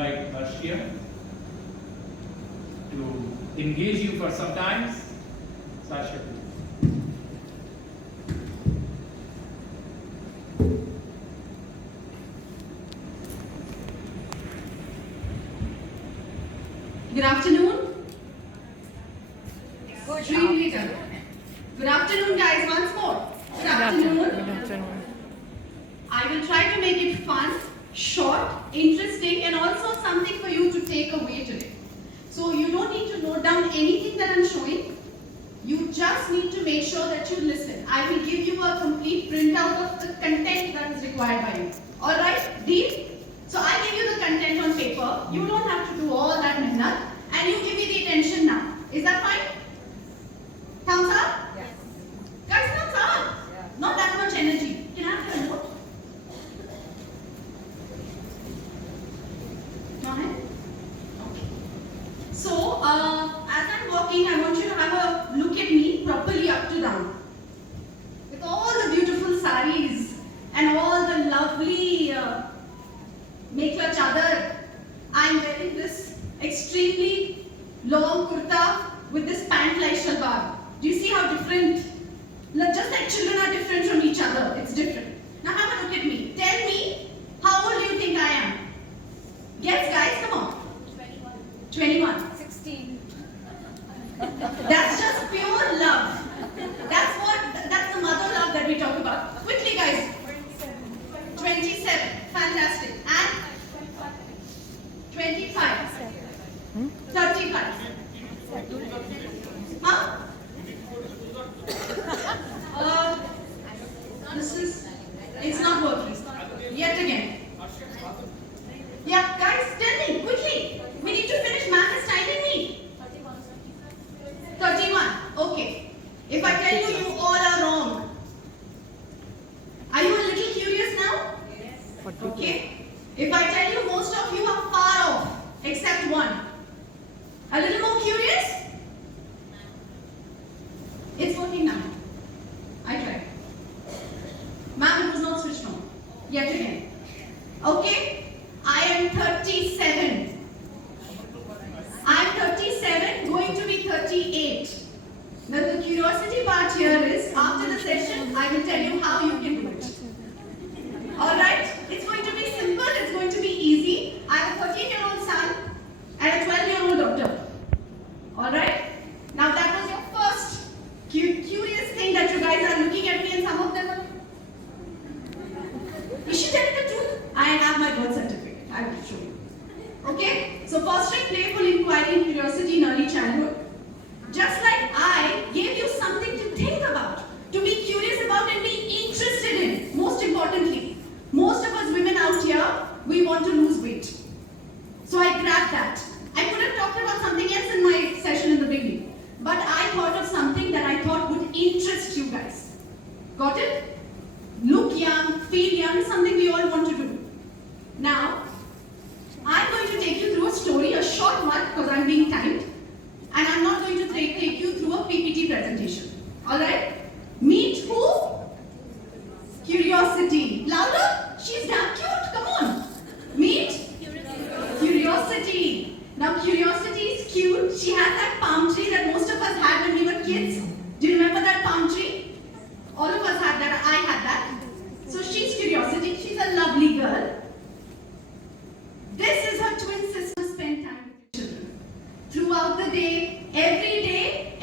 invite Harshia to engage you for some time. Sasha. Good afternoon. Extremely done. Good afternoon, guys, once more. Good afternoon. I will try to make it fun, short, interesting, and also something for you to take away today. So you don't need to note down anything that I'm showing. You just need to make sure that you listen. I will give you a complete printout of the content that is required by you. Alright, deal? So I give you the content on paper. You don't have to do all that mehnat. And you give me the attention now. Is that fine? Thumbs up? Yes. Guys, thumbs up. Yeah. Not that much energy. Can I have a remote? Go ahead. Okay. So, as I'm walking, I want you to have a look at me properly up to down. With all the beautiful saris and all the lovely mekla chadar, I'm wearing this extremely long kurta with this pant like shalwar. Do you see how different? Just like children are different from each other, it's different. Now have a look at me. Tell me, how old do you think I am? Guess, guys, come on. 21. 16. That's just pure love. That's the mother love that we talk about. Quickly, guys. 27. Fantastic. And 25. 35. Huh? It's not working. Yet again. Yeah, guys, tell me, quickly. We need to finish. Math is timing me. 31. Okay. If I tell you, you all are wrong. Are you a little curious now? Yes. Okay. If I tell you, most of you are far off, except one. A little more curious? It's working now. I tried. Ma'am, it was not switched on. Yet again. Okay? I am 37. I am 37, going to be 38. Now the curiosity part here is, after the session, I will tell you how you can do it. Alright? It's going to be simple, it's going to be easy. I have a 13-year-old son and a 12-year-old daughter. Alright? Now that was your first curious thing that you guys are looking at me and some of them are... Is she telling the truth? I have my birth certificate. I will show you. Okay? So fostering playful inquiry and curiosity in early childhood. Just like I gave you something to think about, to be curious about and be interested in. Most importantly, most of us women out here, we want to lose weight. So I grabbed that. I could have talked about something else in my session in the beginning, but I thought of something that I thought would interest you guys. Got it? Look young, feel young, something we all want to do. Now, I'm going to take you through a story, a short one, because I'm being timed, and I'm not going to take you through a PPT presentation. Alright? Meet who? Curiosity. Louder? She's damn cute. Come on. Meet Curiosity. Now Curiosity is cute. She has that palm tree that most of us had when we were kids. Do you remember that palm tree? All of us had that. I had that. So she's Curiosity. She's a lovely girl. This is her twin sister. Spend time with children. Throughout the day,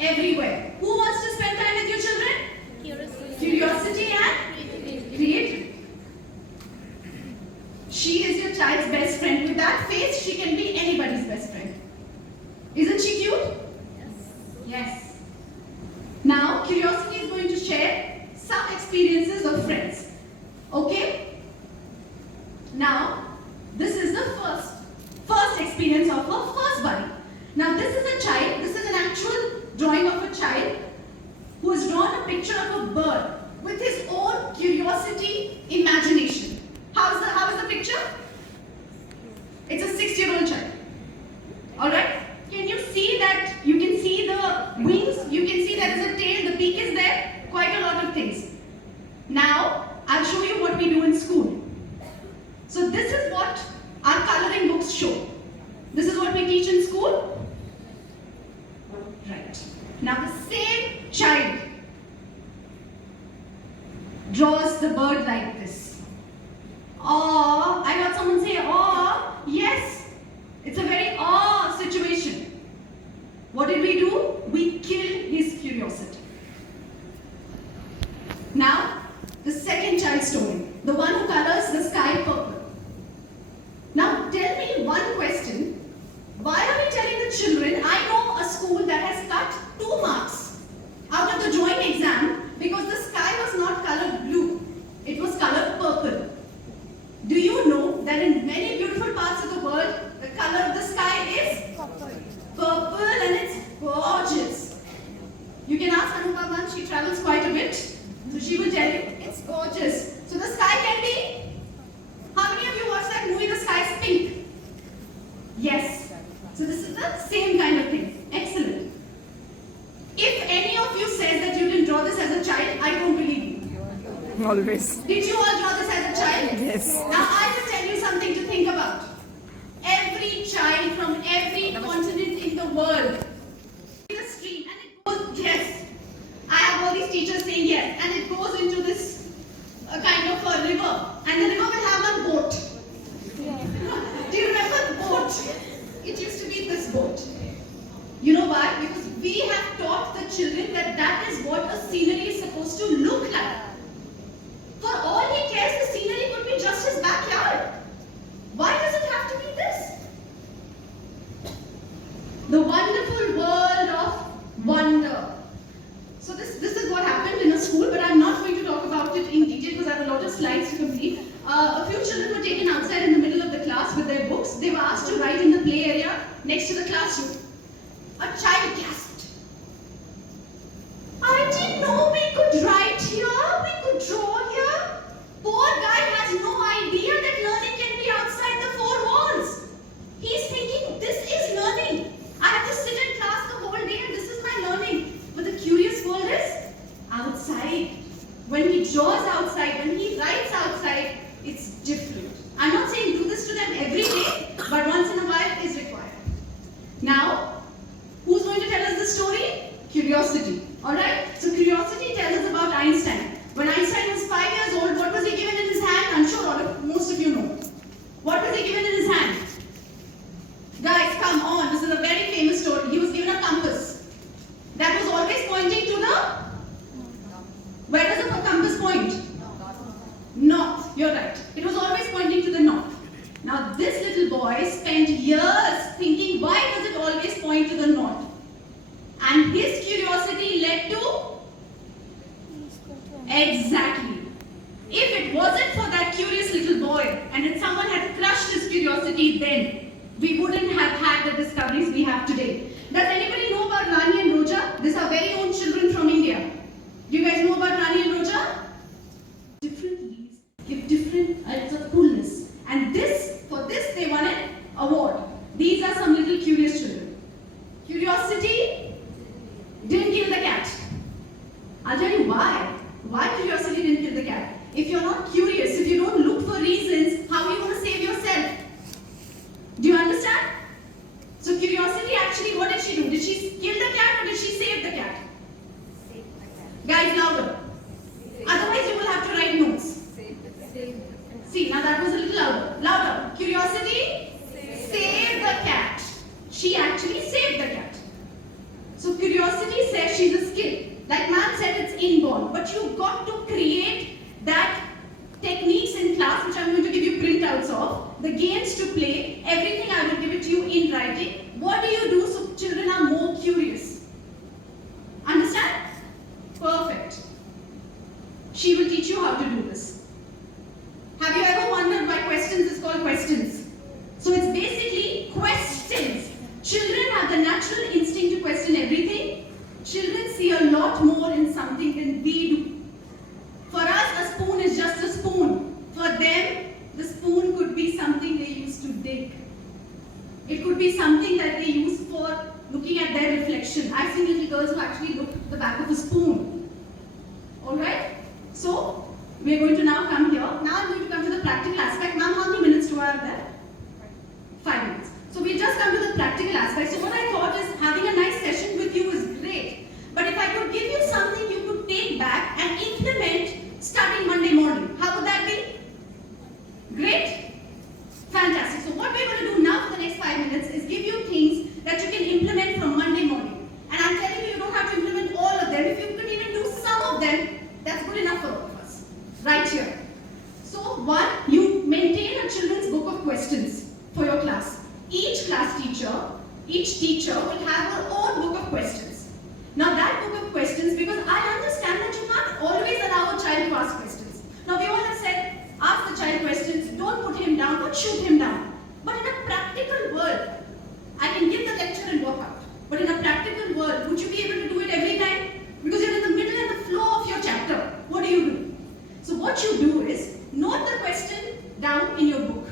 everywhere. Who wants to spend time with your children? Curiosity and creativity. She is your child's best friend. With that face, she can be anybody's best friend. Isn't she cute? Yes. Now, Curiosity is going to share some experiences of friends. Okay? Now, this is the first experience of her first buddy. Now, this is a child. This is an actual drawing of a child who has drawn a picture of a bird with his own curiosity, imagination. How is the picture? It's a 6-year-old child. Alright? Can you see that? You can see the wings, you can see there is a tail, the beak is there, quite a lot of things. Now, I'll show you what we do in school. So this is what our coloring books show. what we teach in school? Right. Now the same child draws the bird like this. Or, I heard someone say, or, yes. It's a very awe situation. What did we do? We killed his curiosity. Now, the second child story, the one who colors the sky purple. Now, tell me one question. Why are we telling the children? I know a school that has cut 2 marks out of the drawing exam because the sky was not colored blue. It was colored purple. Do you know that in many beautiful parts of the world, the color of the sky is purple and it's gorgeous. You can ask Anupa once, she travels quite a bit. So she will tell you, it's gorgeous. So the sky can be, how many of you watched that movie, The Sky is Pink? Yes. So this is the same kind of thing. Excellent. If any of you says that you didn't draw this as a child, I don't believe you. Always. Did you all draw this as a child? Yes. Now I will tell you something to think about. Every child from every continent in the world, the stream, and it goes, yes. I have all these teachers saying yes, and it goes into this kind of a river, and the river will have a boat. Do you remember the boat? It used to be this boat. You know why? Because we have taught the children that that is what a scenery is supposed to look like. For all he cares, the scenery could be just his backyard. Why does it have to be this? The wonderful world of wonder. So this is what happened in a school, but I'm not going to talk about it in detail because I have a lot of slides to complete. A few children were taken outside in the middle of the class with their books. They were asked to write in the play area next to the classroom. A child gasped. I didn't know we could write here, we could draw here. Poor guy has no idea that learning can be outside the 4 walls. He's thinking, this is learning. I have to sit in class the whole day and this is my learning. But the curious world is outside. When he draws outside, when he writes outside, it's different. I'm not saying do this to them every day, but once in a while is required. Now, who's going to tell us the story? Curiosity. Alright? So curiosity tells us about Einstein. When Einstein was 5 years old, what was he given in his hand? I'm sure most of you know. What was he given in his hand? Guys, come on. This is a very famous story. He was given a compass. That was always pointing to the... Where does the compass point? North. You're right. It was always pointing to the north. Now this little boy spent years thinking, why does it always point to the north? And his curiosity led to... Exactly. If it wasn't for that curious little boy, and if someone had crushed his curiosity then, we wouldn't have had the discoveries we have today. Does anybody know about Rani and Roja? These are very own children from India. Do you guys know about Rani and Roja? Different leaves give different kinds of coolness. And for this they won an award. These are some little curious children. Curiosity didn't kill the cat. I'll tell you why. Why curiosity didn't kill the cat? If you're not curious, if you don't look for reasons, how are you going to save yourself? Do you understand? So curiosity actually, what did she do? Did she kill the cat or did she save the cat? Guys, louder. Otherwise you will have to write notes. See, now that was a little louder. Louder. Curiosity saved the cat. She actually saved the cat. So curiosity says she's a skill. Like man said, it's inborn. But you've got to create that techniques in class, which I'm going to give you printouts of, the games to play, everything I will give it to you in writing. What do you do so children are more curious? Understand? Perfect. She will teach you how to do this. Have you ever wondered why questions is called questions? So it's basically questions. Children have the natural instinct to question everything. Children see a lot more in something than we do. For us, a spoon is just a spoon. For them, the spoon could be something they use to dig. It could be something that they use for looking at their reflection. I've seen little girls who actually look at the back of a spoon. Alright? So, we are going to now come here. Now I'm going to come to the practical aspect. Ma'am, how many minutes do I have there? 5 minutes. So we'll just come to the practical practical aspect. So what I thought is having a nice session with you is great. But if I could give you something you could take back and implement starting Monday morning, how would that be? Great? Fantastic. So what we're going to do now for the next 5 minutes is give you things that you can implement from Monday morning. And I'm telling you, you don't have to implement all of them. If you could even do some of them, that's good enough for all of us. Right here. So one, you maintain a children's book of questions for your class. Each teacher will have her own book of questions. Now that book of questions, because I understand that you can't always allow a child to ask questions. Now we all have said, ask the child questions, don't put him down, don't shoot him down. But in a practical world, I can give the lecture and walk out. But in a practical world, would you be able to do it every time? Because you're in the middle and the flow of your chapter. What do? So what you do is, note the question down in your book.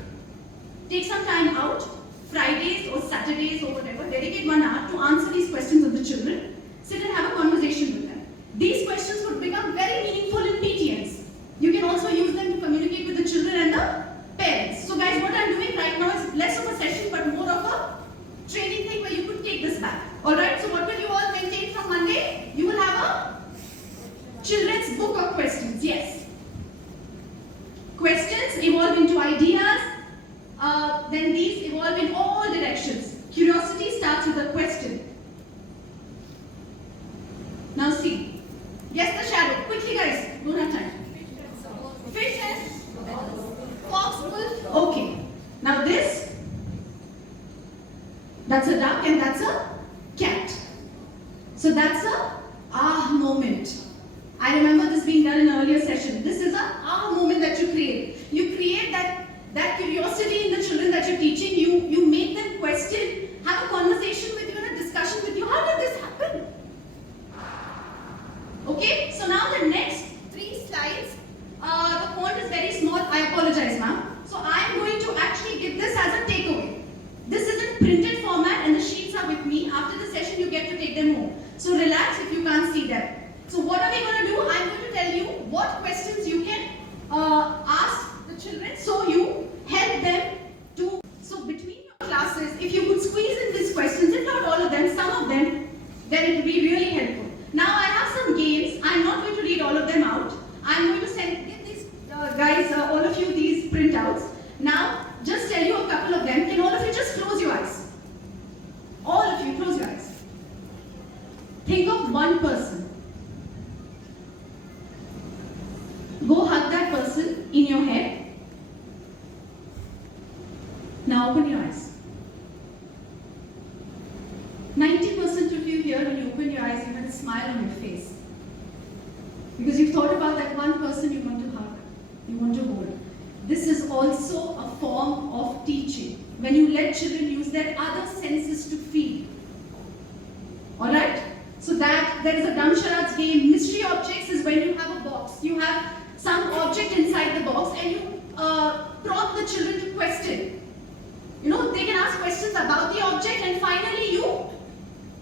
Take some time out, Fridays or Saturdays or whatever, dedicate 1 hour to answer these questions of the children. Sit and have a conversation with them. These questions would become very meaningful in PTMs. You can also use them to communicate with the children and the parents. So guys, what I'm doing right now is less of a session but more of a training thing where you could take this back. Alright, so what will you all maintain from Monday? You will have a children's book of questions, yes. Questions evolve into ideas, then these evolve in all directions. Curiosity starts with a question. Now see. Yes, the shadow. Quickly guys, don't have time. Fish and fox, wolf. Okay. Now this, that's a duck and that's a cat. So that's a moment. I remember this being done in an earlier session. This is a moment that you create. You create that curiosity in the children that you're teaching. You make them question, have a conversation with you and a discussion with you. How did this happen? Okay, so now the next 3 slides, the font is very small. I apologize, ma'am. So I'm going to actually give this as a takeaway. This is in printed format and the sheets are with me. After the session, you get to take them home. So relax if you can't see them. So what are we going to do? I'm going to tell you what questions you can ask the children so you help them to. So between your classes, if you could squeeze in these questions, if not all of them, some of them, then it would be really helpful. Now I have some games. I'm not going to read all of them out. I'm going to give these guys, all of you, these printouts. Now, just tell you a couple of them. Can all of you just close your eyes? All of you, close your eyes. Think of one person. Go hug that person in your head. Now open your eyes. 90% of you here, when you open your eyes, you had a smile on your face. Because you've thought about that one person you want to hug, you want to hold. This is also a form of teaching. When you let children use their other senses to feel. Alright? So that there is a dumb charades game. Mystery objects is when you have a box. You have some object inside the box and you prompt the children to question. You know, they can ask questions about the object and finally you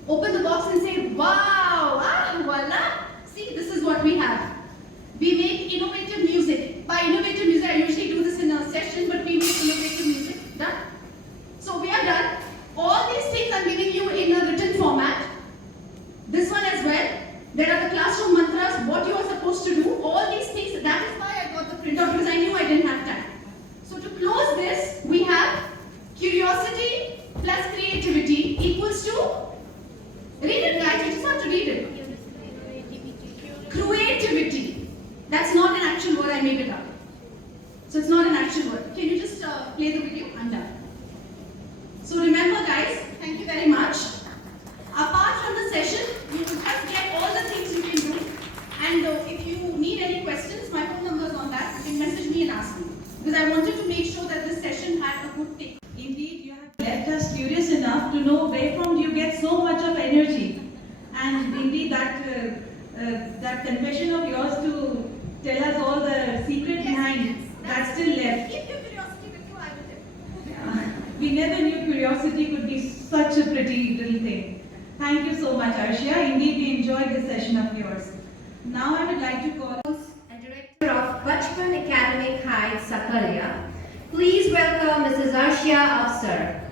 open the box and say, wow, voila. See, this is what we have. We make innovative music. By innovative music, I usually do this in a session, but we make innovative music. Done? So we are done. All these things I'm giving you in a written format. This one as well. There are the classroom mantras, what you are supposed to do. All these things, that is why I got the printout because I knew I didn't have time. So to close this, we have curiosity plus creativity equals to, read it guys, you just have to read it. Creativity. That's not an actual word, I made it up. So it's not an actual word. Can you just play the video? I'm done. So remember guys, thank you very much. Apart from the session, you will just get all the things you can do. And if you need any questions, my phone number is on that. You can message me and ask me. Because I wanted to make sure that this session had a good take. Indeed, you have left us curious enough to know where from do you get so much of energy. And indeed, that confession of yours to tell us all the secret behind, that's still left. Keep your curiosity with you, I will tell. We never knew curiosity could be such a pretty little thing. Thank you so much, Arshia. Indeed, we enjoyed this session of yours. Now I would like to call and Director of Bachpan Academic Heights, Sakarya. Please welcome Mrs. Arshia Afsar.